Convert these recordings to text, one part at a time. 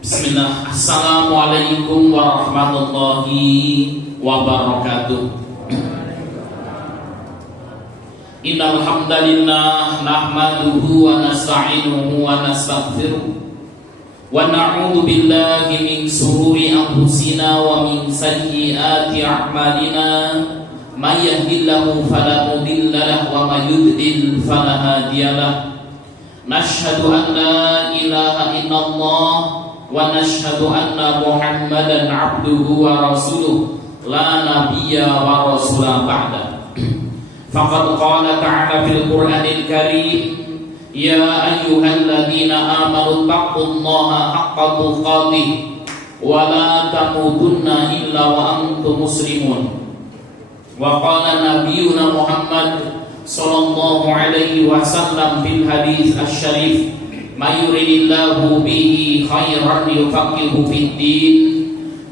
Bismillah. Assalamualaikum warahmatullahi wabarakatuh. Innal hamdalillah nahmaduhu wa nasta'inuhu wa nastaghfiruh wa na'udzu billahi min shururi anfusina wa min sayyiati a'malina. May yahdihillahu fala mudilla lahu wa may yudlil fala hadiya lahu. Nashhadu an la ilaha illallah wa nashhadu anna Muhammadan abduhu wa rasuluh la nabiyya wa rasula ba'da. Faqad qala ta'ala fil Qur'anil Karim, ya ayyuhalladzina amanu taqullaha haqqa tuqatih wa la tamutunna illa wa antum muslimun. Wa qala nabiyyuna Muhammad sallallahu alaihi wasallam fil hadits asy-syarif, may yuridillahu bihi khairan yufaqihu fid din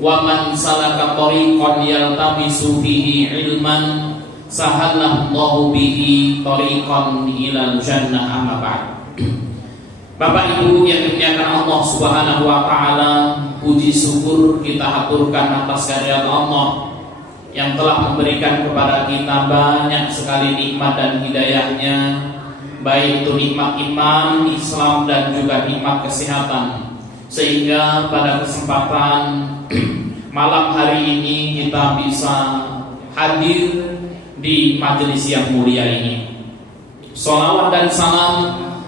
wa man salaka tariqan yaltamisu fihi ilman sahalallahu bihi tariqan ilal jannah. Amma ba'd. Bapak Ibu yang dimuliakan Allah Subhanahu wa taala, puji syukur kita haturkan atas karya Allah yang telah memberikan kepada kita banyak sekali nikmat dan hidayahnya, baik itu nikmat iman, Islam, dan juga nikmat kesehatan. Sehingga pada kesempatan malam hari ini kita bisa hadir di majelis yang mulia ini. Sholawat dan salam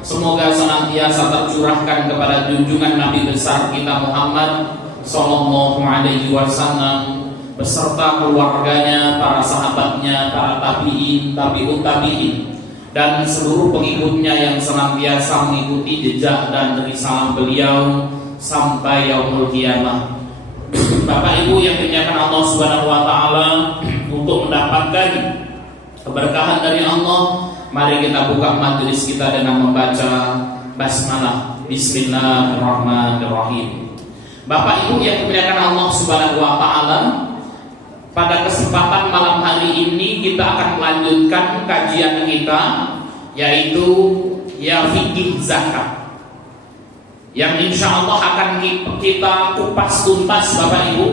semoga senantiasa tercurahkan kepada junjungan Nabi besar kita Muhammad sallallahu alaihi wasallam beserta keluarganya, para sahabatnya, para tabi'in, tabi'ut tabi'in, dan seluruh pengikutnya yang senantiasa mengikuti jejak dan risalah beliau sampai yaumul qiyamah. Bapak Ibu yang dimuliakan Allah Subhanahu wa taala, untuk mendapatkan keberkahan dari Allah, mari kita buka majelis kita dengan membaca basmalah. Bismillahirrahmanirrahim. Bapak Ibu yang dimuliakan Allah Subhanahu wa taala, pada kesempatan malam hari ini kita akan melanjutkan kajian kita, yaitu fikih zakat, yang insya Allah akan kita kupas tuntas Bapak Ibu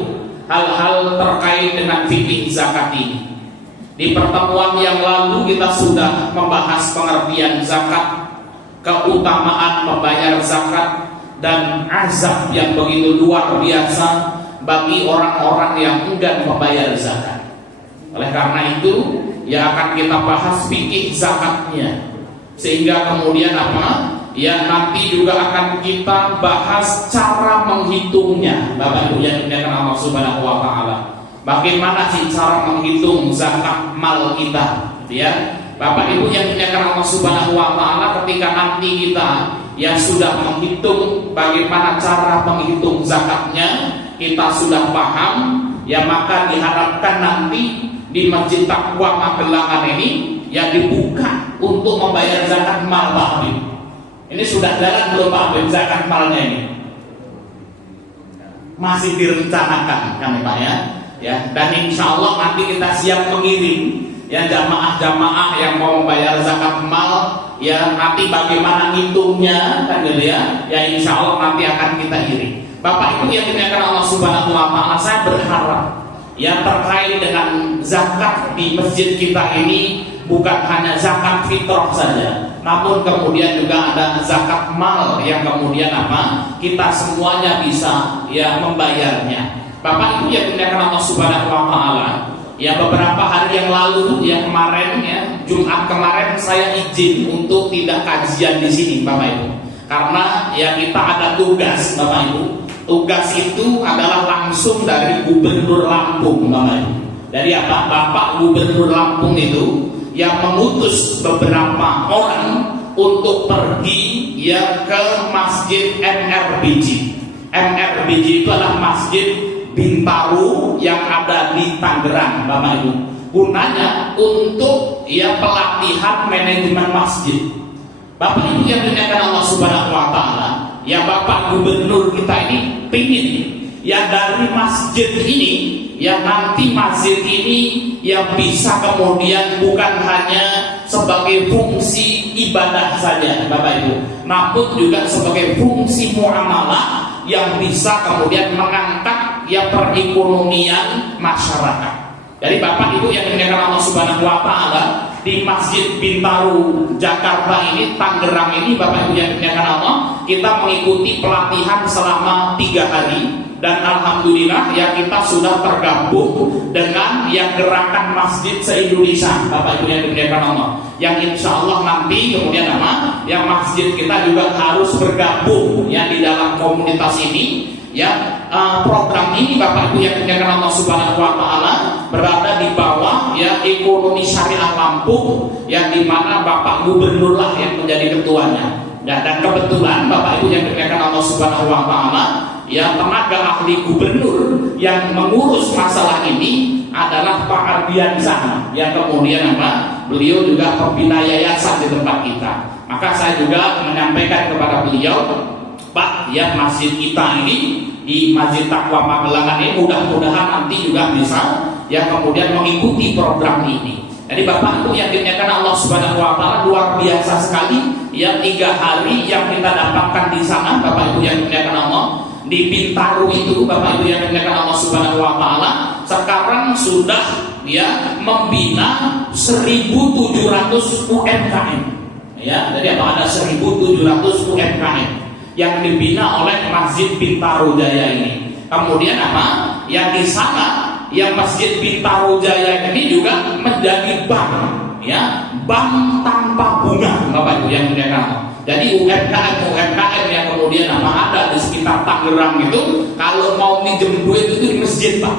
hal-hal terkait dengan fikih zakat ini. Di pertemuan yang lalu kita sudah membahas pengertian zakat, keutamaan membayar zakat, dan azab yang begitu luar biasa bagi orang-orang yang enggan membayar zakat. Oleh karena itu, ya akan kita bahas fikih zakatnya, sehingga kemudian nanti juga akan kita bahas cara menghitungnya. Bapak Ibu yang dimuliakan Allah Subhanahu wa taala, bagaimana sih cara menghitung zakat mal kita, ya. Bapak Ibu yang dimuliakan Allah Subhanahu wa taala, ketika nanti kita sudah menghitung bagaimana cara menghitung zakatnya, kita sudah paham, maka diharapkan nanti di Masjid Taqwa Magelangan ini dibuka untuk membayar zakat mal, Pak Habib. Ini sudah jalan belum Pak Habib zakat malnya ini? Masih direncanakan kan Pak ya. Dan insya Allah nanti kita siap mengirim jamaah-jamaah yang mau membayar zakat mal, nanti bagaimana ngitungnya kan gitu ya. Insya Allah nanti akan kita irim. Bapak Ibu yang dimuliakan Allah Subhanahu wa taala, saya berharap terkait dengan zakat di masjid kita ini bukan hanya zakat fitrah saja, namun kemudian juga ada zakat mal yang kemudian kita semuanya bisa membayarnya. Bapak Ibu yang dimuliakan Allah Subhanahu wa taala, beberapa hari yang lalu kemarin Jumat kemarin saya izin untuk tidak kajian di sini Bapak Ibu, karena kita ada tugas Bapak Ibu. Tugas itu adalah langsung dari Gubernur Lampung Bapak Ibu. Dari Bapak Gubernur Lampung itu yang mengutus beberapa orang untuk pergi ke Masjid MRBJ. MRBJ itu adalah Masjid Bintaro yang ada di Tangerang Bapak Ibu. Gunanya untuk pelatihan manajemen masjid. Bapak Ibu yang dimuliakan Allah Subhanahu wa taala, Bapak Gubernur kita ini pingin dari masjid ini nanti masjid ini bisa kemudian bukan hanya sebagai fungsi ibadah saja Bapak Ibu, namun juga sebagai fungsi muamalah yang bisa kemudian mengangkat ya perekonomian masyarakat. Jadi Bapak Ibu yang dimuliakan Allah Subhanahu wa taala, di Masjid Bintaro Jakarta ini, Tangerang ini, Bapak Ibu yang dimuliakan Allah, kita mengikuti pelatihan selama 3 hari. Dan alhamdulillah ya kita sudah tergabung dengan yang gerakan masjid se-Indonesia, Bapak Ibu yang dimuliakan Allah, yang insya Allah nanti kemudian yang masjid kita juga harus bergabung ya di dalam komunitas ini ya. Program ini Bapak Ibu yang dimuliakan Allah Subhanahu wa taala berada di bawah ya Ekonomi Syariah Lampung, yang dimana Bapak Gubernur lah yang menjadi ketuanya. Dan kebetulan Bapak Ibu yang dimuliakan Allah Subhanahu wa taala, ya tenaga ahli gubernur yang mengurus masalah ini adalah Pak Ardiansah, yang kemudian beliau juga pembina yayasan di tempat kita. Maka saya juga menyampaikan kepada beliau, Pak, ya masjid kita ini di Masjid Taqwa Magelangan ini mudah-mudahan nanti juga bisa ya kemudian mengikuti program ini. Jadi Bapak Ibu yang dimuliakan Allah Subhanahu wa taala, luar biasa sekali ya 3 hari yang kita dapatkan di sana, Bapak Ibu yang dimuliakan Allah. Di Bintaro itu, Bapak Ibu yang dimuliakan Allah Subhanahu wa taala, sekarang sudah ya membina 1.700 UMKM. Ya, jadi ada 1.700 UMKM yang dibina oleh Masjid Bintaro Jaya ini. Kemudian yang di sana yang Masjid Bintaro Jaya ini juga menjadi bank, ya, bank tanpa bunga, Bapak Ibu yang dimuliakan Allah. Jadi UMKM yang kemudian ada di sekitar Tangerang itu, kalau mau minjem duit itu di masjid, Pak.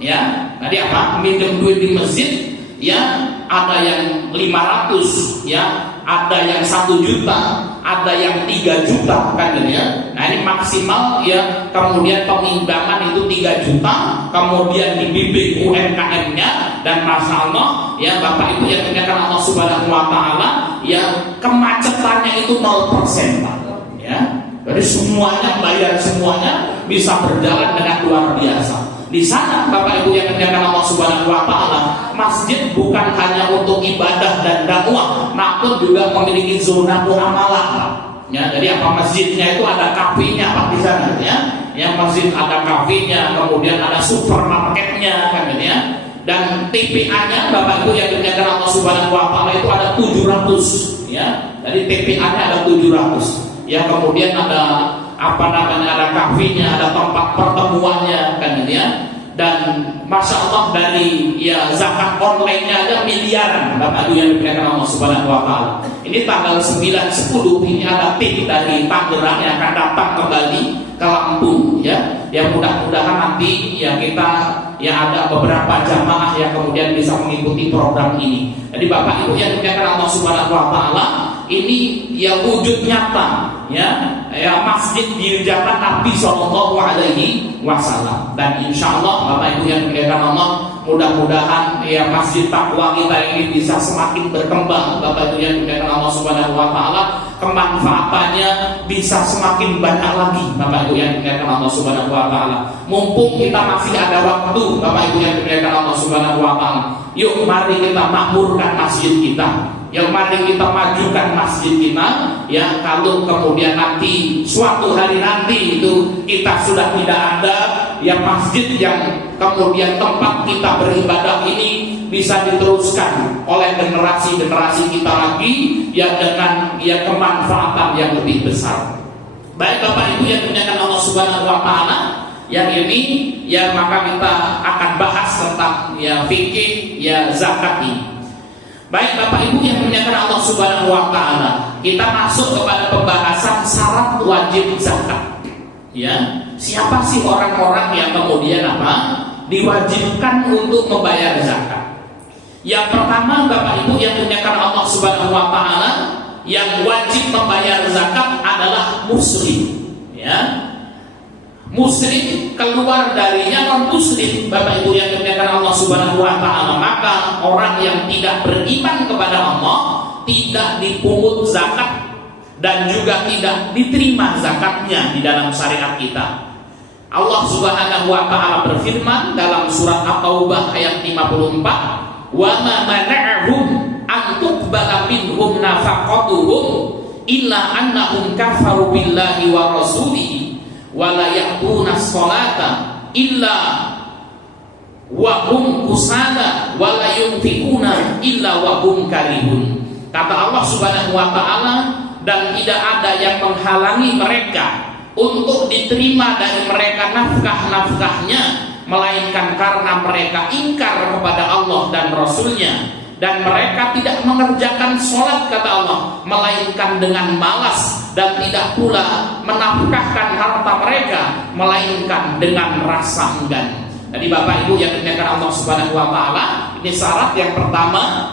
Ya, tadi minjem duit di masjid, ya ada yang 500, ya ada yang 1 juta, ada yang 3 juta kan gitu ya. Nah ini maksimal ya, kemudian peminjaman itu 3 juta, kemudian dibimbing UMKM-nya, dan Masya Allah ya Bapak Ibu yang dimuliakan Allah Subhanahu wa taala, ya kemacetannya itu 0%, Pak. Ya, jadi semuanya bayar, semuanya bisa berjalan dengan luar biasa. Di sana Bapak Ibu yang dimuliakan Allah Subhanahu wa taala, masjid bukan hanya untuk ibadah dan dakwah, namun juga memiliki zona muamalah. Ya, jadi masjidnya itu ada kafenya, Pak, di sana ya. Ya, masjid ada kafenya, kemudian ada supermarketnya kan ya. Dan TPA-nya Bapak Ibu yang dimuliakan Allah Subhanahu wa taala itu ada 700 ya. Jadi TPA-nya ada 700. Ya, kemudian ada ada kafenya, ada tempat pertemuannya kan ya. Dan Masya Allah dari ya zakat online-nya ada miliaran, Bapak Ibu yang dimuliakan Allah Subhanahu wa taala. Ini tanggal 9-10 ini ada tim dari Tangerang yang akan datang kembali ke Lampung ya. Yang mudah-mudahan nanti ya kita ya ada beberapa jamaah yang kemudian bisa mengikuti program ini. Jadi Bapak Ibu yang dimuliakan Allah Subhanahu wa taala, ini ya wujud nyata ya masjid di zaman Nabi Shallallahu Alaihi Wasallam. Dan insya Allah Bapak Ibu yang dimuliakan Allah, mudah-mudahan ya Masjid Taqwa kita ini bisa semakin berkembang, Bapak Ibu yang dimuliakan Allah Subhanahu wa taala, kemanfaatannya bisa semakin banyak lagi, Bapak Ibu yang dimuliakan Allah Subhanahu wa taala. Mumpung kita masih ada waktu, Bapak Ibu yang dimuliakan Allah Subhanahu wa taala, yuk mari kita makmurkan masjid kita. Yang mari kita majukan masjid kita ya. Kalau kemudian nanti suatu hari nanti itu kita sudah tidak ada ya masjid yang kemudian tempat kita beribadah ini bisa diteruskan oleh generasi-generasi kita lagi ya, dengan ya kemanfaatan yang lebih besar. Baik Bapak Ibu yang dimuliakan Allah Subhanahu wa taala, yang ini ya maka kita akan bahas tentang ya fikih ya zakat ini. Baik Bapak Ibu yang dimuliakan Allah Subhanahu wa taala, kita masuk kepada pembahasan syarat wajib zakat. Ya, siapa sih orang-orang yang kemudian diwajibkan untuk membayar zakat? Yang pertama Bapak Ibu yang dimuliakan Allah Subhanahu wa taala, yang wajib membayar zakat adalah muslim. Ya. Muslim keluar darinya non muslim, Bapak Ibu yang dimuliakan Allah Subhanahu wa taala, maka orang yang tidak beriman kepada Allah tidak dipungut zakat dan juga tidak diterima zakatnya di dalam syariat kita. Allah Subhanahu wa taala berfirman dalam surat At-Taubah ayat 54, "Wa ma mana'ahum an tuqbala minhum nafaqatuhum illa annahum kafaru billahi wa rasulihi wala ya'tuna sholata illa wa hum kusala wala yunfiquna illa wa hum karihun. Kata Allah Subhanahu wa taala, dan tidak ada yang menghalangi mereka untuk diterima dari mereka nafkah-nafkahnya, melainkan karena mereka ingkar kepada Allah dan Rasulnya, dan mereka tidak mengerjakan sholat, kata Allah, melainkan dengan malas, dan tidak pula menafkahkan harta mereka melainkan dengan rasa enggan. Jadi Bapak Ibu yang dimuliakan Allah Subhanahu wa taala, ini syarat yang pertama,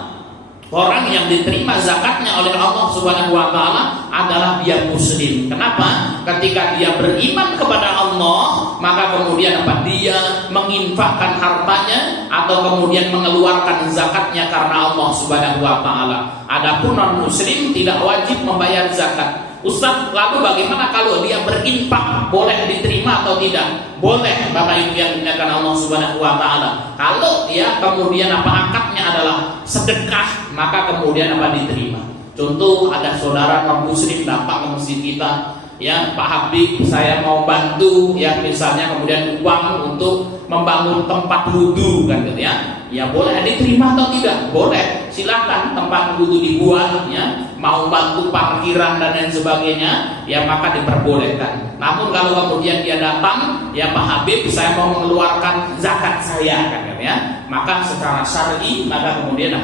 orang yang diterima zakatnya oleh Allah Subhanahu wa taala adalah dia muslim. Kenapa? Ketika dia beriman kepada Allah, maka kemudian apa? Dia menginfakkan hartanya atau kemudian mengeluarkan zakatnya karena Allah Subhanahu wa taala. Adapun non muslim tidak wajib membayar zakat. Ustaz, lalu bagaimana kalau dia berinfak, boleh diterima atau tidak? Boleh, Bapak Ibu yang dimuliakan Allah Subhanahu wa taala. Kalau dia kemudian akadnya adalah sedekah, maka kemudian diterima. Contoh, ada saudara non muslim datang ke masjid kita, ya Pak Habib, saya mau bantu, ya misalnya kemudian uang untuk membangun tempat wudu, kan gitu ya. Ya boleh diterima atau tidak? Boleh, silakan tempat wudu dibuat, ya. Mau bantu parkiran dan lain sebagainya, ya maka diperbolehkan. Namun kalau kemudian dia datang, ya Pak Habib, saya mau mengeluarkan zakat saya, kan ya. Maka secara syar'i, maka kemudian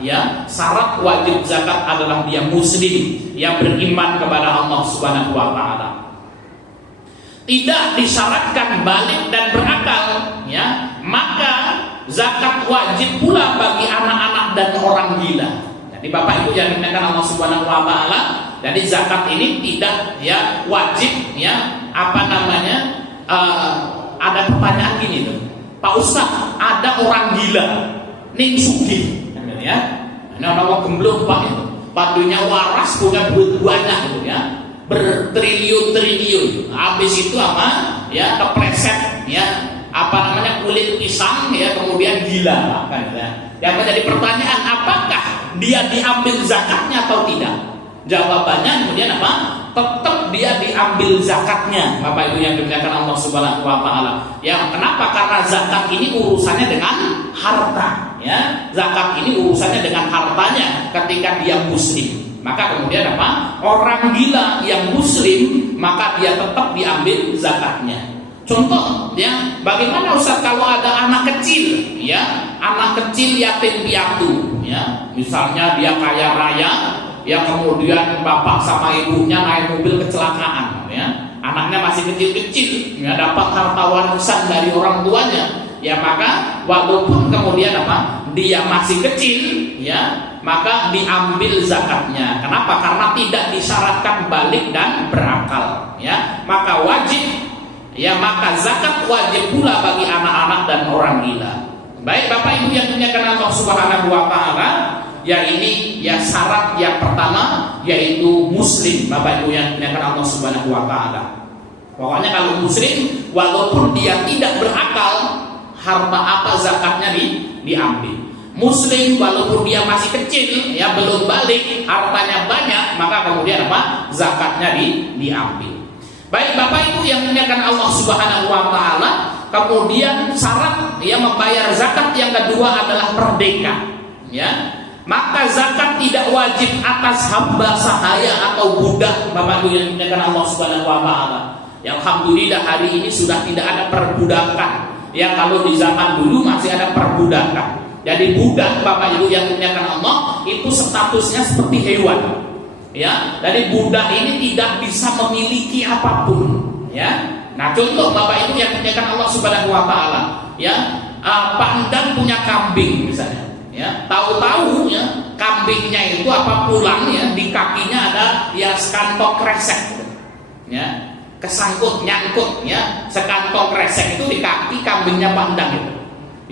ya syarat wajib zakat adalah dia muslim yang beriman kepada Allah Subhanahu wa taala. Tidak disyaratkan balik dan berakal, ya. Maka zakat wajib pula bagi anak-anak dan orang gila. Jadi Bapak Ibu yang dimuliakan Allah Subhanahu wa taala, jadi zakat ini tidak ya wajib, ya ada pertanyaan gini tuh, Pak Ustaz, ada orang gila ning sugih, ya. Ini orang gemblung Pak itu, padunya waras, punya duit banyak gitu ya, bertriliun-triliun. Habis itu ya kepleset, ya kulit pisang, ya kemudian gila, kan ya. Yang menjadi pertanyaan, apakah dia diambil zakatnya atau tidak? Jawabannya kemudian tetap dia diambil zakatnya, Bapak Ibu yang dimuliakan Allah Subhanahu wa taala. Ya, kenapa? Karena zakat ini urusannya dengan harta, ya. Zakat ini urusannya dengan hartanya ketika dia muslim. Maka kemudian orang gila yang muslim, maka dia tetap diambil zakatnya. Contoh, ya, bagaimana Ustaz kalau ada anak kecil, ya, anak kecil yatim piatu, ya, misalnya dia kaya raya, ya kemudian bapak sama ibunya naik mobil kecelakaan, ya, anaknya masih kecil-kecil, ya, dapat harta warisan dari orang tuanya, ya maka walaupun kemudian dia masih kecil, ya, maka diambil zakatnya. Kenapa? Karena tidak disyaratkan balik dan berakal, ya, maka wajib. Ya maka zakat wajib pula bagi anak-anak dan orang gila. Baik Bapak Ibu yang dimuliakan Allah Subhanahu wa taala, ya ini ya syarat yang pertama yaitu muslim, Bapak Ibu yang dimuliakan Allah Subhanahu wa taala. Pokoknya kalau muslim walaupun dia tidak berakal, harta apa zakatnya diambil. Muslim walaupun dia masih kecil, ya belum balik, hartanya banyak, maka kemudian zakatnya diambil. Baik Bapak Ibu yang dimuliakan Allah Subhanahu wa taala, kemudian syarat ya membayar zakat yang kedua adalah merdeka, ya. Maka zakat tidak wajib atas hamba sahaya atau budak, Bapak Ibu yang dimuliakan Allah Subhanahu wa taala. Ya, alhamdulillah hari ini sudah tidak ada perbudakan. Ya kalau di zaman dulu masih ada perbudakan. Jadi budak, Bapak Ibu yang dimuliakan Allah, itu statusnya seperti hewan. Ya, jadi budak ini tidak bisa memiliki apapun, ya. Nah, contoh Bapak Ibu yang dimuliakan Allah Subhanahu wa taala, ya, Pak Endang punya kambing misalnya, ya. Tahu-tahu ya, kambingnya itu pulang ya, di kakinya ada ya sekantong kresek, ya. Kesangkut nyangkut ya, sekantong kresek itu di kaki kambingnya Pak Endang itu.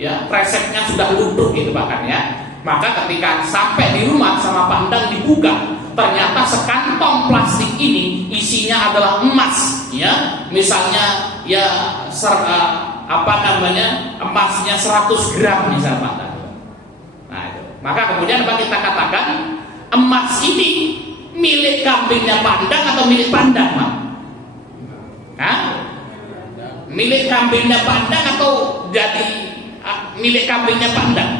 Ya, kreseknya sudah luntur gitu bahkan ya. Maka ketika sampai di rumah sama Pak Endang dibuka, ternyata sekantong plastik ini isinya adalah emas, ya. Misalnya ya emasnya 100 gram misalnya. Nah, itu. Maka kemudian kita katakan emas ini milik kambingnya Pak Endang atau milik Pak Endang, Pak? Hah? Milik kambingnya Pandang atau jadi milik kambingnya Pandang?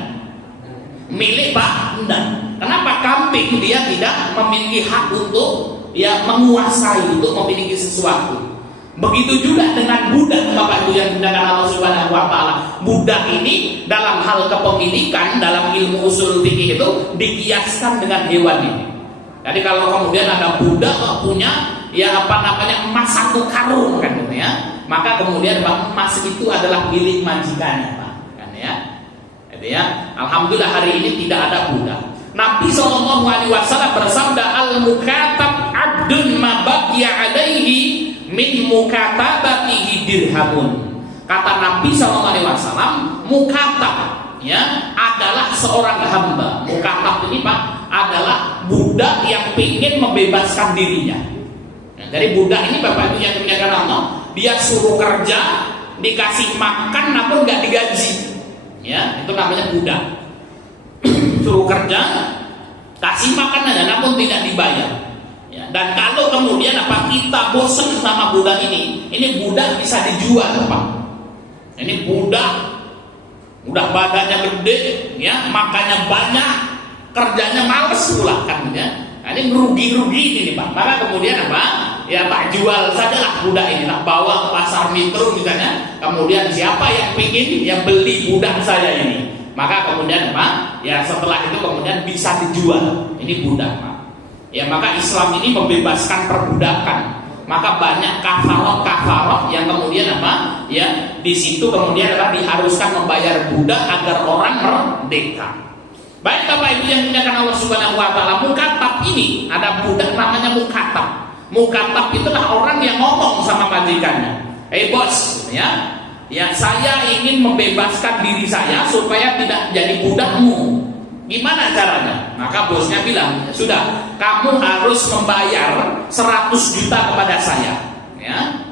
Milik Pandang. Kenapa? Kambing dia tidak memiliki hak untuk ya menguasai, untuk memiliki sesuatu. Begitu juga dengan budak, Bapak Ibu yang dimuliakan Allah Subhanahu wa taala. Budak ini dalam hal kepemilikan, dalam ilmu usul fikih itu dikiaskan dengan hewan ini. Jadi kalau kemudian ada budak punya ya emas 1 karung kan gitu ya, maka kemudian emas itu adalah milik majikannya, Pak. Kan ya. Jadi ya, alhamdulillah hari ini tidak ada budak. Nabi SAW bersabda, al-mukatab abdun ma baqiya alaihi min mukatabatihi dirhamun. Kata Nabi SAW, mukatab ya adalah seorang hamba. Mukatab ini Pak adalah budak yang ingin membebaskan dirinya. Nah, dari budak ini Bapak Ibu yang dimuliakan Allah, dia suruh kerja, dikasih makan namun nggak digaji. Ya, itu namanya budak. Suruh kerja, kasih makan aja namun tidak dibayar. Ya, dan kalau kemudian kita bosan sama budak ini budak bisa dijual, Pak. Ini budak udah badannya gede, ya, makannya banyak, kerjanya males pula kan ya. Nah, ini rugi ini Pak. Maka kemudian ya tak jual sajalah budak ini, tak bawa ke pasar Mitro misalnya. Kemudian siapa yang pingin yang beli budak saya ini, maka kemudian ya setelah itu kemudian bisa dijual. Ini budak, Pak. Ya, maka Islam ini membebaskan perbudakan. Maka banyak kafarot yang kemudian ya di situ kemudian diharuskan membayar budak agar orang merdeka. Baik Bapak Ibu yang dimuliakan Allah Subhanahu wa taala, mukatab ini ada budak namanya mukatab. Mukatab itulah orang yang ngomong sama majikannya, bos, ya saya ingin membebaskan diri saya supaya tidak jadi budakmu. Gimana caranya? Maka bosnya bilang, sudah, kamu harus membayar 100 juta kepada saya. Ya,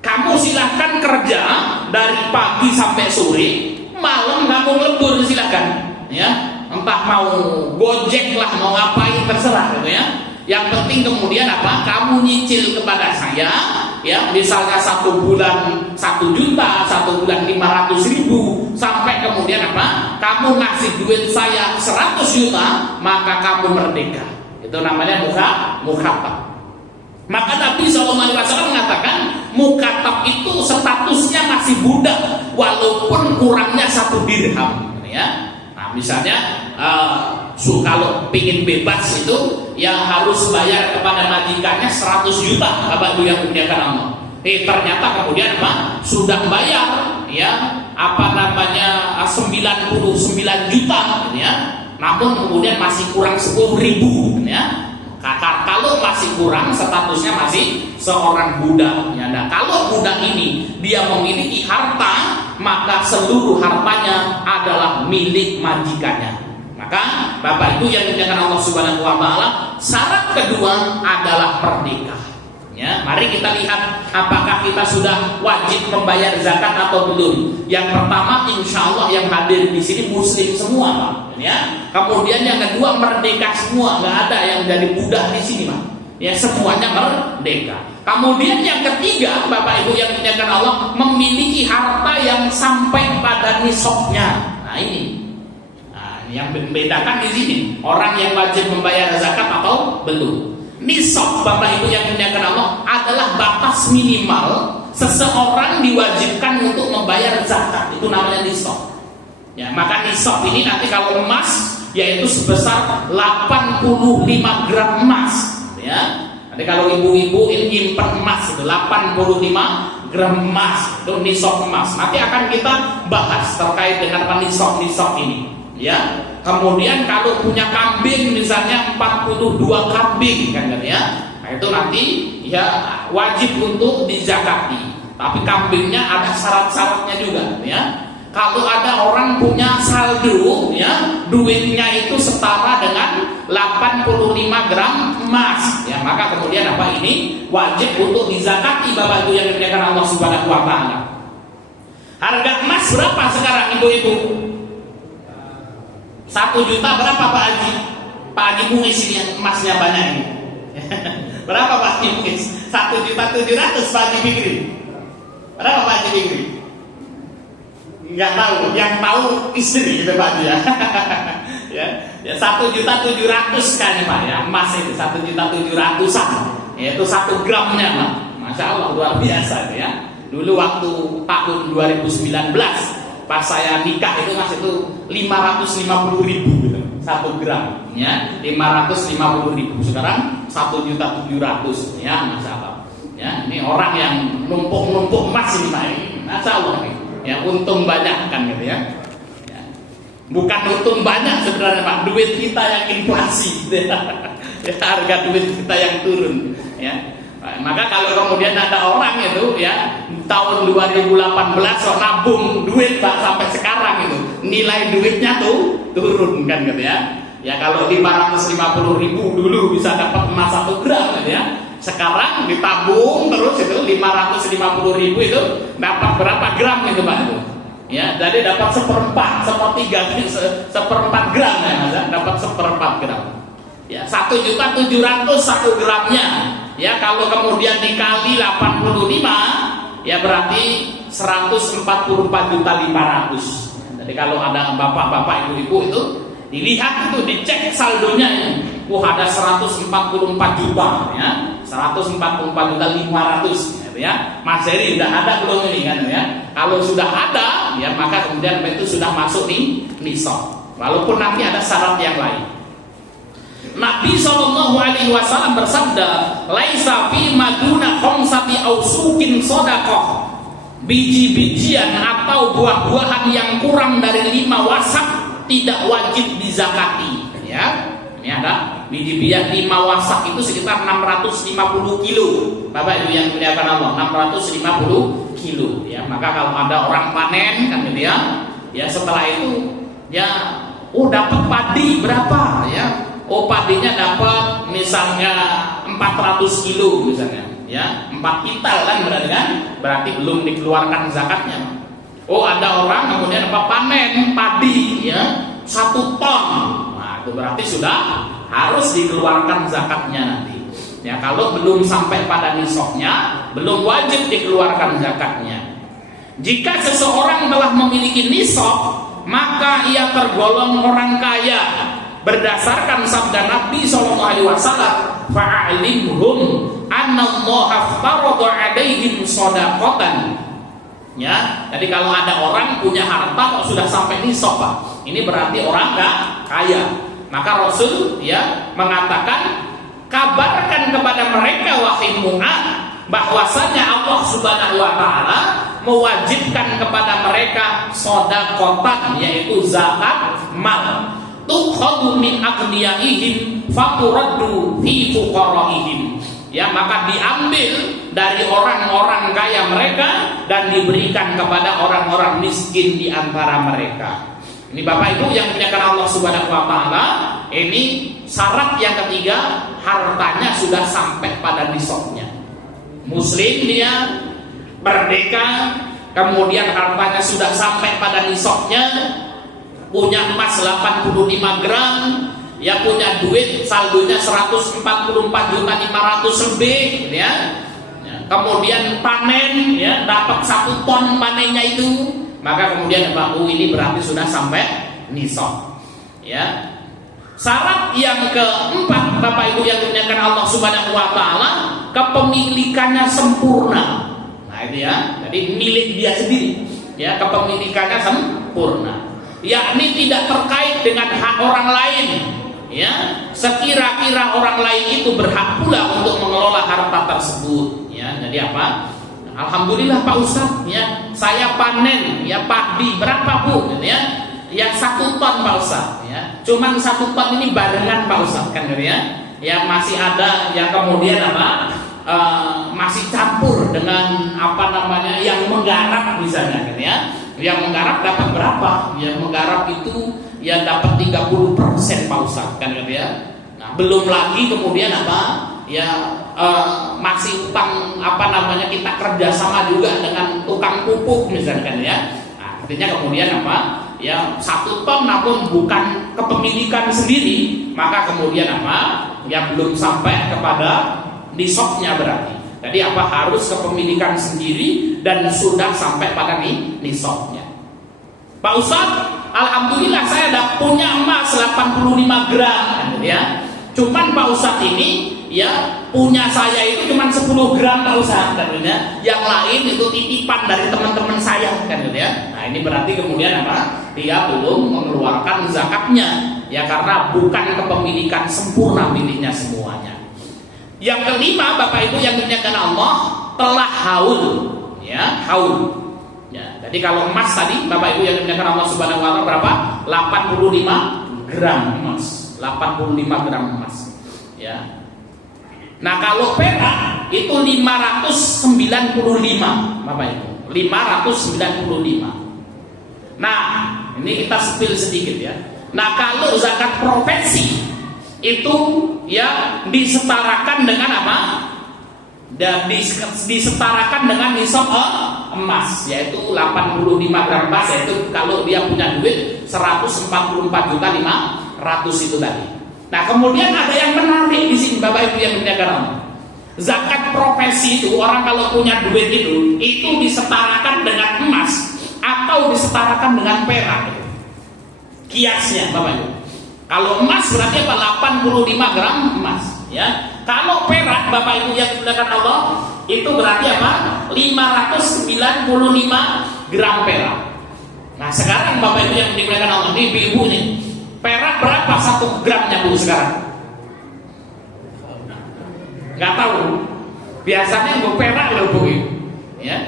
kamu silahkan kerja dari pagi sampai sore, malam kamu lembur silahkan. Ya, entah mau gojek lah, mau ngapain terserah gitu ya. Yang penting kemudian kamu nyicil kepada saya, ya, misalnya 1 bulan 1 juta, 1 bulan 500.000, sampai kemudian kamu ngasih duit saya 100 juta, maka kamu merdeka. Itu namanya mukatab. Maka Nabi SAW mengatakan mukatab itu statusnya masih budak walaupun kurangnya 1 dirham, ya. Nah, misalnya kalau pingin bebas itu yang harus bayar kepada majikannya 100 juta, Bapak Ibu yang dimuliakan Allah. Ternyata kemudian sudah bayar ya 99 juta ya. Namun kemudian masih kurang 10.000 ya. Kalau masih kurang, statusnya masih seorang budak ya. Nah, kalau budak ini dia memiliki harta, maka seluruh hartanya adalah milik majikannya. Maka Bapak Ibu yang dimuliakan Allah Subhanahu wa taala, syarat kedua adalah merdeka. Ya, mari kita lihat apakah kita sudah wajib membayar zakat atau belum. Yang pertama, insya Allah yang hadir di sini muslim semua, Pak. Ya. Kemudian yang kedua, merdeka semua, nggak ada yang jadi budak di sini, Pak. Ya, semuanya merdeka. Kemudian yang ketiga, Bapak Ibu yang dimuliakan Allah, memiliki harta yang sampai pada nisabnya. Nah ini. Yang membedakan di sini orang yang wajib membayar zakat atau belum. Nisab, Bapak Ibu yang dimuliakan Allah, adalah batas minimal seseorang diwajibkan untuk membayar zakat. Itu namanya nisab. Ya, maka nisab ini nanti kalau emas yaitu sebesar 85 gram emas. Ya, nanti kalau ibu-ibu ini nyimpen emas 85 gram emas itu nisab emas. Nanti akan kita bahas terkait dengan nisab ini. Ya, kemudian kalau punya kambing misalnya 42 kambing kan ya, nah itu nanti ya wajib untuk dizakati. Tapi kambingnya ada syarat-syaratnya juga ya. Kalau ada orang punya saldo ya, duitnya itu setara dengan 85 gram emas ya, maka kemudian ini wajib untuk dizakati, Bapak Ibu yang dimuliakan Allah Subhanahu wa taala. Harga emas berapa sekarang ibu-ibu? 1 juta berapa Pak Haji? Pak Haji Muis ini yang emasnya banyak ini. Berapa Pak Haji Muis? 1.700.000 Pak Haji Fikri. Berapa Pak Haji Fikri? Nggak tahu, yang tahu istri gitu Pak Haji ya. Ya 1.700.000 kan Pak ya, emas itu 1.700.000-an, yaitu 1 gramnya Pak. Masya Allah luar biasa itu ya. Dulu waktu tahun 2019 pas saya nikah itu Mas itu 550.000 gitu, 1 gram ya, 550.000. Sekarang 1.700.000 ya, Masya Allah ya. Ini orang yang numpuk emas ini Pak, Masya Allah nih. Ya untung banyak kan gitu ya. Bukan untung banyak sebenarnya Pak, duit kita yang inflasi gitu ya. Harga duit kita yang turun ya. Maka kalau kemudian ada orang itu ya tahun 2018 nabung duit Pak sampai sekarang itu nilai duitnya tuh turun kan gitu ya. Ya kalau 550.000 dulu bisa dapat emas 1 gram gitu ya. Sekarang ditabung terus itu 550.000 itu dapat berapa gram itu Pak itu? Ya, jadi dapat 1/4 gram ya Mas, dapat 1/4 gram. Ya, 1.700.000 1 gramnya. Ya, kalau kemudian dikali 85 ya berarti 144.500.000. Jadi kalau ada bapak-bapak ibu-ibu itu dilihat itu dicek saldonya ini. Ada 144 juta ya. 144.500.000 gitu ya. Mas Heri sudah ada belum ini kan ya? Kalau sudah ada ya maka kemudian itu sudah masuk di nisab. Walaupun nanti ada syarat yang lain. Nabi SAW bersabda, "Laisa fi maduna khamsati ausukin shadaqah." Biji-bijian atau buah-buahan yang kurang dari 5 wasak tidak wajib dizakati ya. Ini ada biji-bijian 5 wasak itu sekitar 650 kilo. Bapak Ibu yang dimuliakan Allah, 650 kilo ya. Maka kalau ada orang panen kan gitu ya. Ya setelah itu ya dapat padi berapa ya? Padinya dapat misalnya 400 kilo misalnya ya. 4 kintal kan berarti kan? Berarti belum dikeluarkan zakatnya. Ada orang kemudian panen padi ya 1 ton. Itu berarti sudah harus dikeluarkan zakatnya nanti. Ya kalau belum sampai pada nisabnya, belum wajib dikeluarkan zakatnya. Jika seseorang telah memiliki nisab, maka ia tergolong orang kaya. Berdasarkan sabda Nabi SAW, "Fa'alimhum annallaha farada 'alaihim shadaqatan." Ya, jadi kalau ada orang punya harta kok sudah sampai nisab, Pak, ini berarti orang nggak kaya. Maka Rasul ya mengatakan, kabarkan kepada mereka wahai Mu'adz bahwasanya Allah Subhanahu wa taala mewajibkan kepada mereka shadaqatan, yaitu zakat mal, tukhadhu min aghniyaihim faturaddu fi fuqaraihim. Ya, maka diambil dari orang-orang kaya mereka dan diberikan kepada orang-orang miskin di antara mereka. Ini Bapak Ibu yang dimuliakan Allah Subhanahu wa taala, ini syarat yang ketiga, hartanya sudah sampai pada nisabnya. Muslim dia merdeka, kemudian hartanya sudah sampai pada nisabnya, punya emas 85 gram, ya punya duit saldonya 144.500.000 lebih ya. Kemudian panen ya dapat 1 ton panennya itu, maka kemudian ini berarti sudah sampai nisab ya. Syarat yang keempat Bapak Ibu yang dimuliakan Allah Subhanahu wa taala, kepemilikannya sempurna. Nah itu ya, jadi milik dia sendiri ya, kepemilikannya sempurna, yakni tidak terkait dengan hak orang lain ya. Sekira-kira orang lain itu berhak pula untuk mengelola harta tersebut ya. Jadi apa? Alhamdulillah Pak Ustadz ya, saya panen ya padi berapa Bu gitu ya. Ya 1 ton Pak Ustadz ya. Cuman 1 ton ini barengan Pak Ustadz kan gitu ya. Ya masih ada yang kemudian apa? Masih campur dengan apa namanya yang menggarap misalnya gitu ya. Yang menggarap dapat berapa? Yang menggarap itu ya dapat 30% Pak Ustadz kan gitu ya. Nah, belum lagi kemudian apa? Ya masih utang apa namanya, kita kerjasama juga dengan tukang pupuk misalkan ya. Nah, artinya kemudian apa? Ya 1 ton namun bukan kepemilikan sendiri, maka kemudian apa? Ya belum sampai kepada nisabnya berarti. Jadi apa, harus kepemilikan sendiri dan sudah sampai pada nisabnya. Pak Ustadz, alhamdulillah saya punya emas 85 gram ya. Cuman Pak Ustadz ini ya punya saya itu cuma 10 gram Pak Ustadz kan ya. Yang lain itu titipan dari teman-teman saya kan ya. Nah, ini berarti kemudian apa? Dia belum mengeluarkan zakatnya ya, karena bukan kepemilikan sempurna miliknya semuanya. Yang kelima, Bapak Ibu yang dimuliakan Allah, telah haul ya, haul. Ya, jadi kalau emas tadi Bapak Ibu yang dimuliakan Allah Subhanahu wa taala berapa? 85 gram emas. 85 gram emas. Ya. Nah, kalau perak itu 595 Bapak Ibu. 595. Nah, ini kita spill sedikit ya. Nah, kalau zakat profesi itu ya disetarakan dengan apa? Dan disetarakan dengan nisab emas, yaitu 85 gram emas, yaitu kalau dia punya duit 144.500.000 itu tadi. Nah, kemudian ada yang menarik di sini Bapak Ibu yang dimuliakan Allah. Zakat profesi itu orang kalau punya duit itu disetarakan dengan emas atau disetarakan dengan perak. Kiasnya Bapak Ibu. Kalau emas berarti apa? 85 gram emas ya. Kalau perak Bapak Ibu yang dimuliakan Allah itu berarti apa? 595 gram perak. Nah, sekarang Bapak Ibu yang dimuliakan Allah, ini ibu nih. Perak berapa 1 gramnya Bu sekarang? Nggak tahu. Biasanya Bu perak loh Bu ya.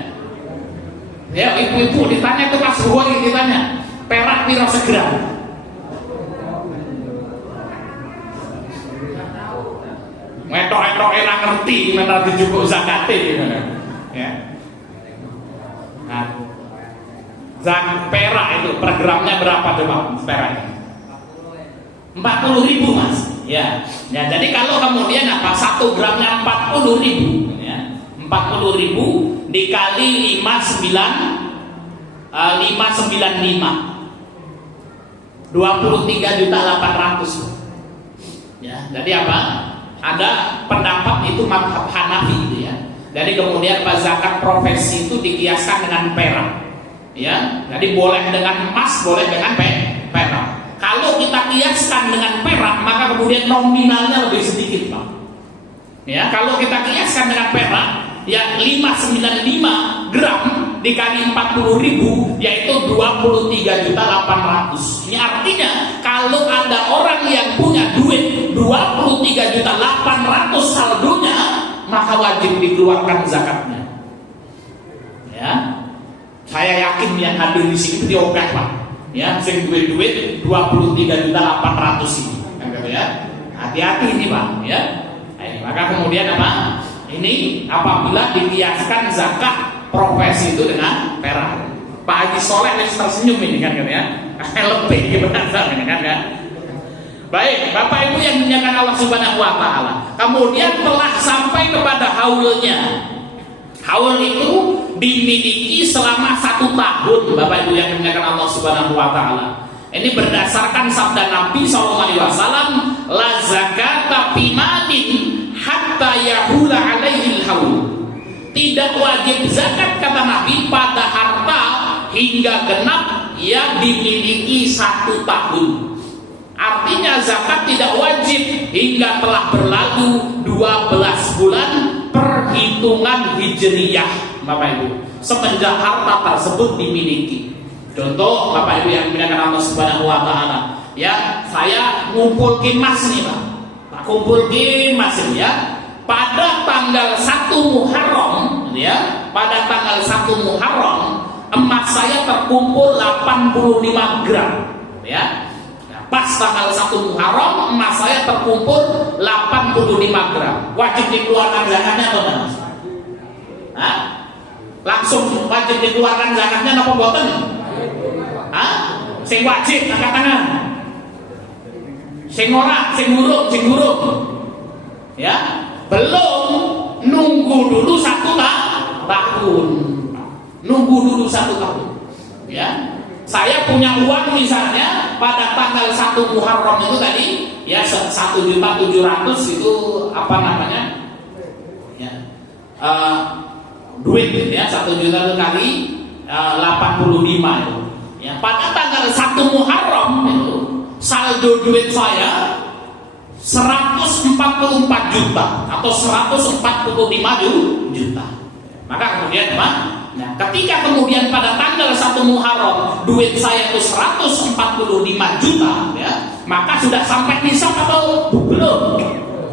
Ya, ibu-ibu ditanya tuh Mas Huwai ditanya, perak piro segram? Metok-metok enak ngerti gimana dijupuk zakate gimana. Ya. Nah, perak itu per gramnya berapa coba perak ini? 40.000 Mas. Ya. Ya, jadi kalau kemudian apa 1 gramnya 40.000 ya. 40.000 dikali 595 23.800.000 ya. Jadi apa? Ada pendapat itu mazhab Hanafi gitu ya. Jadi kemudian zakat profesi itu dikiaskan dengan perak ya. Jadi boleh dengan emas, boleh dengan perak. Kalau kita kiaskan dengan perak, maka kemudian nominalnya lebih sedikit Pak ya. Kalau kita kiaskan dengan perak ya 595 gram dikali 40.000 yaitu 23.800.000. Ini artinya kalau ada orang yang punya duit 23.800.000 saldonya, maka wajib dikeluarkan zakatnya. Ya. Saya yakin yang hadir di sini itu diogah Pak. Ya, sing duit-duit 23.800.000 ini. Kan gitu ya. Hati-hati ini Pak ya. Nah, maka kemudian apa? Ini apabila dikiaskan zakat profesi itu dengan perak. Pak Haji Soleh ini tersenyum ini kan ya. Lebih gimana ini kan ya. Baik, Bapak Ibu yang dimuliakan Allah Subhanahu wa taala. Kemudian telah sampai kepada haulnya. Haul itu dimiliki selama 1 tahun, Bapak Ibu yang dimuliakan Allah Subhanahu wa taala. Ini berdasarkan sabda Nabi SAW, la zakata fi malin hatta yahula alaihi haul. Tidak wajib zakat kata Nabi pada harta hingga genap yang dimiliki 1 tahun. Artinya zakat tidak wajib hingga telah berlalu 12 bulan perhitungan hijriyah, Bapak Ibu, semenjak harta tersebut dimiliki. Contoh Bapak Ibu yang dimuliakan Allah Subhanahu wa taala, ya, saya ngumpulkin emas nih Pak. Tak kumpulkin emas ya. Pada tanggal 1 Muharram ya, pada tanggal 1 Muharram emas saya terkumpul 85 gram ya. Pas tanggal 1 Muharram emas saya terkumpul 85 gram. Wajib dikeluarkan zakatnya atau enggak? Hah? Langsung wajib dikeluarkan zakatnya apa mboten? Hah? Sing wajib angkat tangan. Sing ora, sing urung. Ya, belum, nunggu dulu 1 tahun. Nunggu dulu 1 tahun. Ya. Saya punya uang misalnya pada tanggal 1 Muharram itu tadi ya 1.700.000 itu apa namanya? Ya. duit gitu ya, 1 juta itu kali 85 itu. Ya, pada tanggal 1 Muharram itu saldo duit saya 144 juta atau 145 juta. Maka kemudian apa? Nah, ketika kemudian pada tanggal 1 Muharram duit saya itu 145 juta ya, maka sudah sampai nisab atau belum?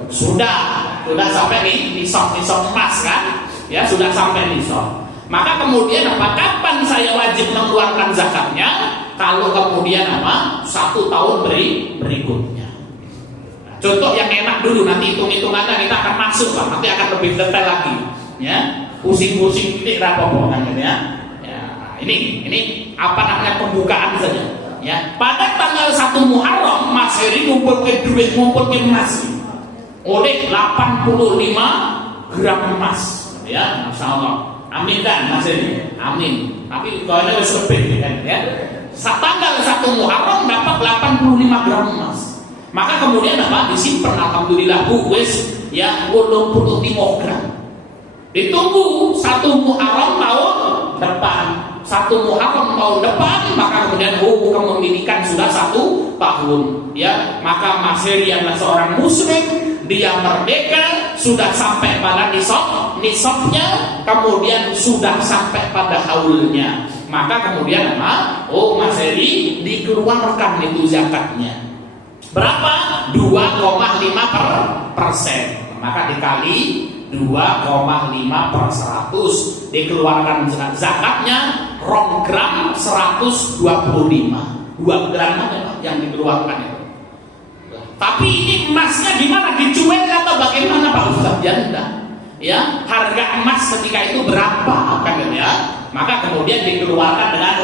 Sudah sampai nisab emas kan? Ya, sudah sampai nisab. Maka kemudian apa? Kapan saya wajib mengeluarkan zakatnya? Kalau kemudian apa? 1 tahun berikutnya. Nah, contoh yang enak dulu, nanti hitung-hitungannya kita akan masuk lah, nanti akan lebih detail lagi. Ya, pusing-pusing titik rapopo kan ya. Ya, ini apa namanya pembukaan saja. Ya, pada tanggal 1 Muharram Mas Heri ngumpulkan duit, ngumpulkan emas oleh 85 gram emas. Ya, Masya Allah. Amin kan Mas Heri? Amin. Tapi kalau ada lebih kan ya. Tanggal 1 Muharram dapat 85 gram emas. Maka kemudian apa? Disimpan alhamdulillah wis ya 85 gram. Ditunggu 1 Muharram tahun depan. 1 Muharram tahun depan, maka kemudian kepemilikan sudah 1 tahun. Ya, maka Mas Heri adalah seorang muslim, dia merdeka, sudah sampai pada nisabnya, kemudian sudah sampai pada haulnya. Maka kemudian apa? Mas Heri dikeluarkan itu zakatnya. Berapa? 2,5%. Maka dikali 2,5/100 dikeluarkan zakatnya 2 gram 125. 2 gram yang dikeluarkan itu. Tapi ini emasnya gimana? Dicuek atau bagaimana Pak Ustaz? Ya enggak. Ya, harga emas ketika itu berapa kan ya? Maka kemudian dikeluarkan dengan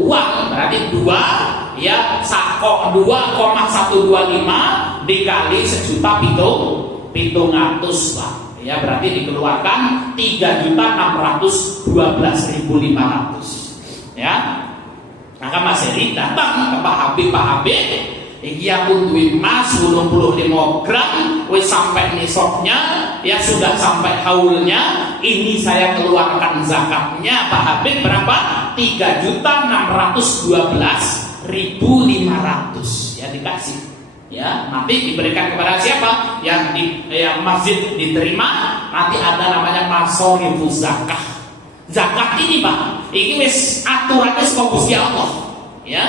uang, berarti 2 ya 2,125 dikali 1.700.000 lah. Ya, berarti dikeluarkan 3.612.500. Ya. Maka Mas Heri datang ke Pak Habib, iki aku duwe emas 85 gram, wis sampai nisabnya, ya sudah sampai haulnya, ini saya keluarkan zakatnya Pak Habib berapa? 3.612.500. Ya, dikasih. Ya, nanti diberikan kepada siapa? Yang masjid diterima, nanti ada namanya masorifus zakah. Zakat ini Pak, ini wis aturannya saka Gusti Allah. Ya.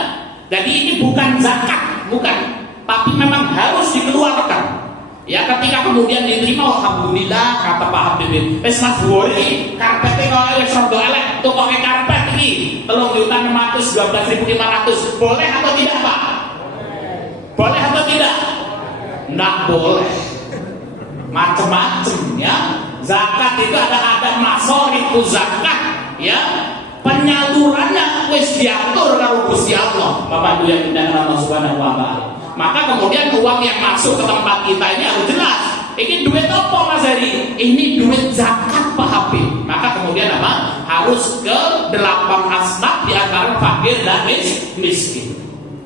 Jadi ini bukan zakat, bukan, tapi memang harus dikeluarkan. Ya, ketika kemudian diterima, alhamdulillah kata Pak Habib, wis Mas Bori, karpete kok wis rada elek, tukoke karpet iki 3.612.500. Boleh atau tidak, Pak? Boleh atau tidak? Nggak boleh. Macem-macem ya. Zakat itu ada masorifus zakat ya. Penyalurannya wis diatur karo Gusti Allah. Bapak Ibu yang dimuliakan Allah Subhanahu wa taala. Maka kemudian uang yang masuk ke tempat kita ini harus jelas. Ini duit apa Mas Heri? Ini duit zakat Pak Habib. Maka kemudian apa? Harus ke 8 asnaf di antara fakir dan miskin.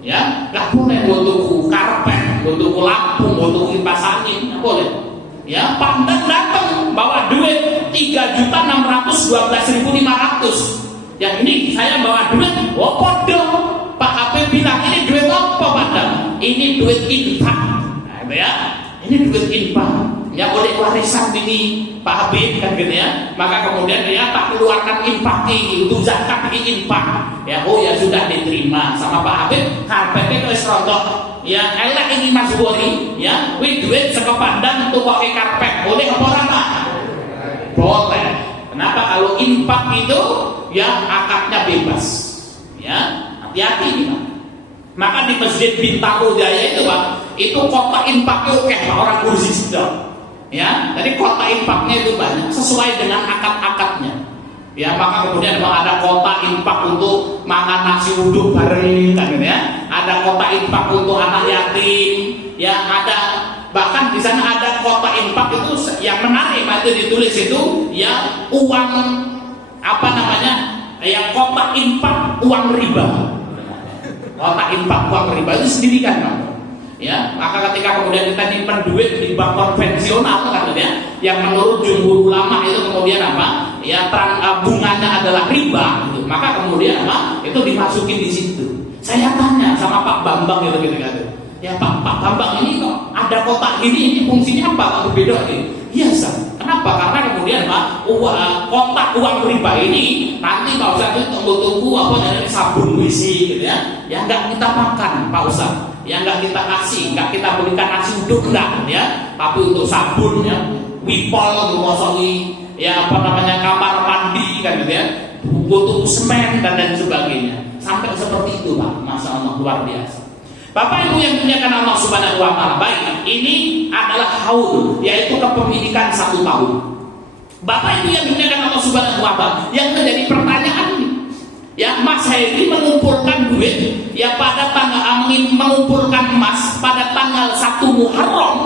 Ya, nggak boleh butuh karpet, butuh lampu, butuh kipas angin, nggak boleh. Ya, pandang datang bawa duit 3.612.500. Yang ini saya bawa duit, podo. Pak Habib bilang ini duit apa Pandang? Ini duit infak. Nah, ya, ini duit infak. Ya boleh warisan ini Pak Habib kan gitu ya. Maka kemudian dia tak keluarkan infak ini, untuk zakat ini infak. Ya, ya sudah diterima sama Pak Habib. Karpetnya wis rontok. Ya, elek ini Mas Bori. Ya, duit saka Pandang untuk pakai karpet. Boleh apa ora, Pak? Boleh. Kenapa? Kalau infak itu ya akadnya bebas. Ya, hati-hati Pak. Maka di Masjid Bintang Udaya itu Pak, itu kota infaknya oke Pak, orang kursi sedang. Ya, jadi kota infaknya itu banyak sesuai dengan akad-akadnya. Ya, maka kemudian ada kota infak untuk makan nasi uduk bareng kan gitu ya. Ada kota infak untuk anak yatim. Ya, ada bahkan di sana ada kota infak itu yang menarik Pak, itu ditulis itu ya uang apa namanya? Ya kota infak uang riba. Kota infak uang riba itu sendiri kan Pak. ya, maka ketika kemudian kita nyimpen duit di bank konvensional kan ya, yang menurut jumhur ulama itu kemudian apa? Ya, bunganya adalah riba, gitu. Maka kemudian apa? Itu dimasukin di situ. Saya tanya sama Pak Bambang gitu kan. Ya Pak Bambang, ini kok ada kotak ini fungsinya apa? Berbeda gitu. Iya, kenapa? Karena kemudian Pak, kotak uang riba ini nanti Pak Ustadz itu tunggu-tunggu apa namanya sabun WC gitu ya. Ya nggak kita makan Pak Ustadz. Ya nggak kita kasih, nggak kita belikan nasi uduk enggak ya, tapi untuk sabun ya, wipol untuk ngosoki ya apa namanya kamar mandi kan gitu ya, butuh semen dan lain sebagainya, sampai seperti itu Pak, Masya Allah luar biasa. Bapak Ibu yang dimuliakan Allah Subhanahu wa Ta'ala, baik, ini adalah haul, yaitu kepemilikan 1 tahun. Bapak Ibu yang dimuliakan Allah Subhanahu wa Ta'ala, yang menjadi pertanyaan ya, Mas Heri mengumpulkan duit ya pada tanggal mengumpulkan emas pada tanggal 1 Muharram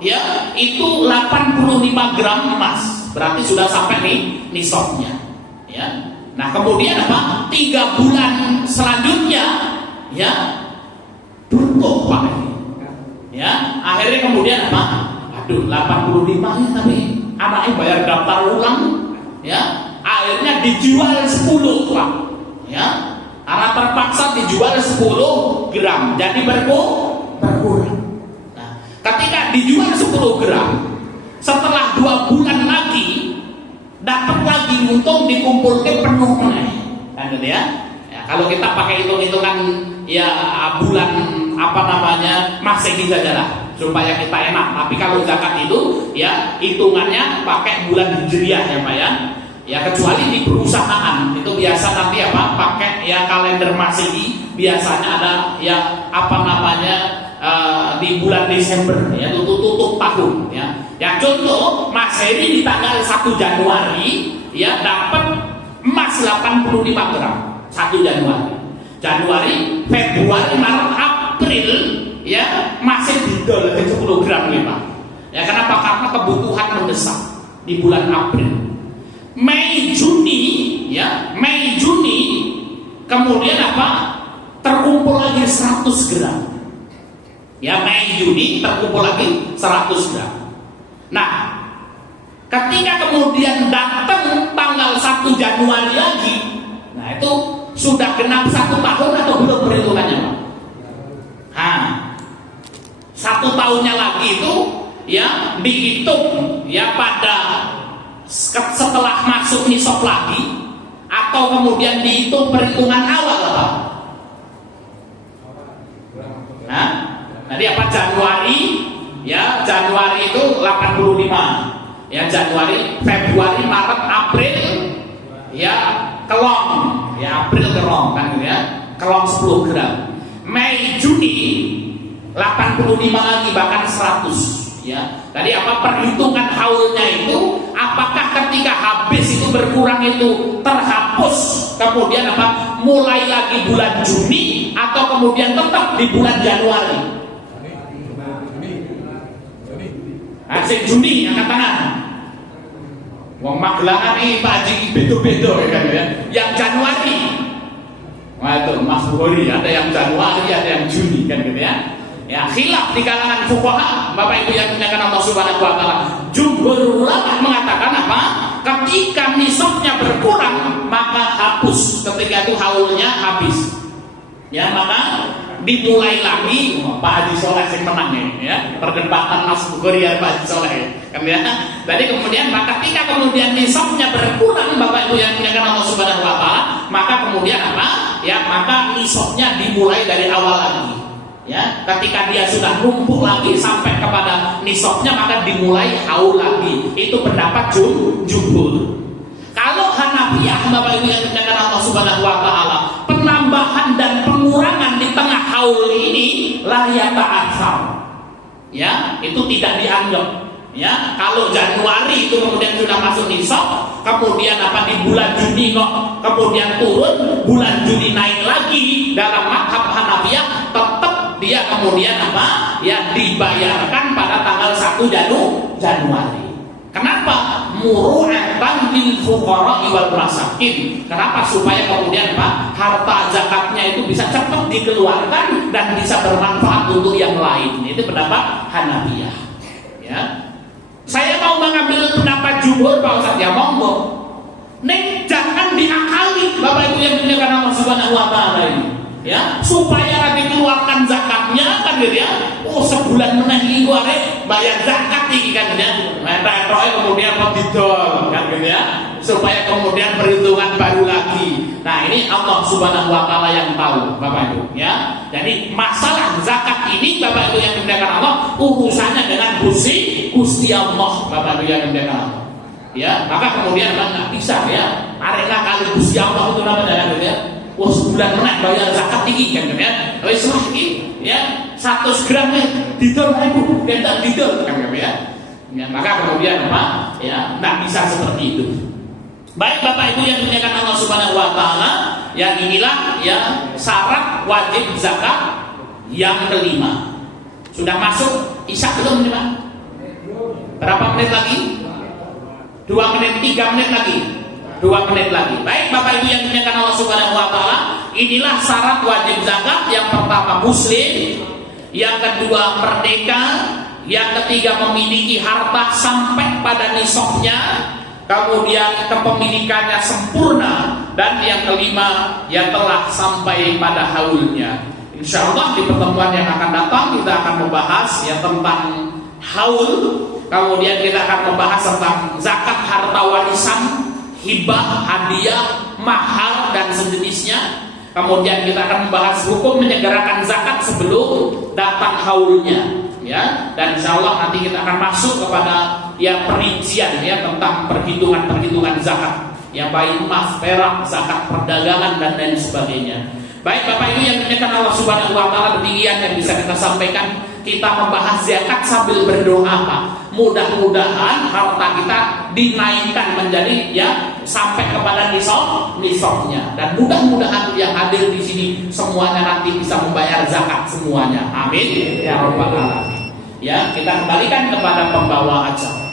ya, itu 85 gram emas, berarti sudah sampai nih nisabnya ya. Nah kemudian apa, 3 bulan selanjutnya ya butuh Pak ya, akhirnya kemudian apa, aduh 85 ya, tapi anaknya bayar daftar ulang ya, akhirnya dijual 10 Pak ya, karena terpaksa dijual 10 gram, jadi berkurang. Nah, ketika dijual 10 gram, setelah 2 bulan lagi dapat lagi untung, dikumpulkan penuh kan gitu ya. Ya, kalau kita pakai hitung-hitungan ya bulan apa namanya Masehi saja lah supaya kita enak. Tapi kalau zakat itu ya hitungannya pakai bulan Hijriah ya Pak ya. Ya kecuali di perusahaan itu biasa nanti apa pakai ya kalender Masehi, biasanya ada ya apa namanya di bulan Desember ya, tutup tahun ya. Yang contoh Mas Heri di tanggal 1 Januari ya dapat emas 85 gram 1 Januari, Februari, Maret, April ya masih didol ke 10 gram nih Pak. Ya kenapa? Karena kebutuhan mendesak di bulan April. Mei Juni kemudian apa terkumpul lagi 100 gram ya, Mei Juni terkumpul lagi 100 gram. Nah ketika kemudian datang tanggal 1 Januari lagi, nah itu sudah genap 1 tahun atau belum perhitungannya Pak? 1 tahunnya lagi itu ya dihitung ya pada setelah masuk nisab lagi, atau kemudian dihitung perhitungan awal Pak? Nah, tadi apa Januari ya, Januari itu 85 ya, Januari, Februari, Maret, April ya kelong ya, April kelong kan ya, kelong 10 gram. Mei Juni 85 lagi, bahkan 100 ya. Tadi apa perhitungan haulnya itu, apakah ketika habis itu berkurang itu terhapus kemudian apa mulai lagi bulan Juni, atau kemudian tetap di bulan Januari? Asik Juni angkat tangan. Wong Magelangan ini Pak Haji bedo-bedo ya kan ya. Yang Januari, wah itu Mas Bukhari, ada yang Januari, ada yang Juni kan gitu ya. Ya, khilaf di kalangan fuqaha, Bapak Ibu yang dimuliakan Allah Subhanahu wa Ta'ala. Jumhur ulama mengatakan apa? Ketika nisabnya berkurang, maka hapus ketika itu haulnya habis. Ya, maka dimulai lagi. Pak Haji Soleh yang menang ya. Perdebatan Mas Bukhari ya Pak Haji Soleh. Kan ya. Jadi kemudian maka ketika kemudian nisabnya berkurang, Bapak Ibu yang dimuliakan Allah Subhanahu wa Ta'ala, maka kemudian apa? Ya, maka nisabnya dimulai dari awal lagi. Ya, ketika dia sudah numpuk lagi sampai kepada nisabnya, maka dimulai haul lagi. Itu pendapat jumhur. Kalau Hanafiyah, Bapak Ibu yang dimuliakan Allah Subhanahu wa Ta'ala, penambahan dan pengurangan di tengah haul ini la yata'athar. Ya, itu tidak dianggap. Ya, kalau Januari itu kemudian sudah masuk nisab, kemudian apa di bulan Juni kok kemudian turun, bulan Juni naik lagi, dalam mazhab Hanafiyah tetap dia kemudian apa? Ya dibayarkan pada tanggal 1 Januari. Kenapa? muru'atan lil fuqara wal masakin. Kenapa? Supaya kemudian Pak, harta zakatnya itu bisa cepat dikeluarkan dan bisa bermanfaat untuk yang lain. Itu pendapat Hanafiyah. Ya. Saya mau mengambil pendapat jumhur Pak Ustaz, ya monggo. Nek jangan diakali Bapak Ibu yang dimuliakan Allah Subhanahu wa taala ini. Ya, supaya nanti keluarkan zakatnya kan gitu ya. Oh, sebulan meneh iki arek bayar zakat iki kan ya. Meteroke kemudian kok didol kan gitu ya. Supaya kemudian perhitungan baru lagi. Nah, ini Allah Subhanahu wa taala yang tahu Bapak Ibu ya. Jadi masalah zakat ini Bapak Ibu yang dimuliakan Allah urusannya dengan Gusti Allah Bapak Ibu yang dimuliakan Allah. Ya, maka kemudian nggak bisa ya. Arek kali Gusti Allah itu namanya kan gitu ya. Wah, sebulan meneh bayar zakat tinggi kan ya. Wis iki ya 100 gram didol 1000, kendak didol kan ya. Ya, maka kemudian apa? Ya, enggak bisa seperti itu. Baik Bapak Ibu yang dimuliakan Allah Subhanahu wa taala, yang inilah ya syarat wajib zakat yang kelima. Sudah masuk Isya belum nih Pak? Berapa menit lagi? 2 menit, 3 menit lagi. 2 menit lagi. Baik Bapak Ibu yang dimuliakan Allah Subhanahu wa taala, inilah syarat wajib zakat. Yang pertama muslim, yang kedua merdeka, yang ketiga memiliki harta sampai pada nisabnya, kemudian kepemilikannya sempurna, dan yang kelima yang telah sampai pada haulnya. Insyaallah di pertemuan yang akan datang kita akan membahas ya tentang haul, kemudian kita akan membahas tentang zakat harta warisan, hibah, hadiah, mahar dan sejenisnya. Kemudian kita akan membahas hukum menyegerakan zakat sebelum datang haulnya, ya. Dan insyaallah nanti kita akan masuk kepada ya perincian ya tentang perhitungan zakat, ya baik emas, perak, zakat perdagangan dan lain sebagainya. Baik Bapak Ibu yang dimuliakan Allah Subhanahu wa taala, demikian yang bisa kita sampaikan. Kita membahas zakat sambil berdoa Pak. Mudah-mudahan harta kita dinaikkan menjadi ya sampai kepada nisabnya, dan mudah-mudahan yang hadir di sini semuanya nanti bisa membayar zakat semuanya. Amin ya rabbal alamin. Ya, kita kembalikan kepada pembawa acara.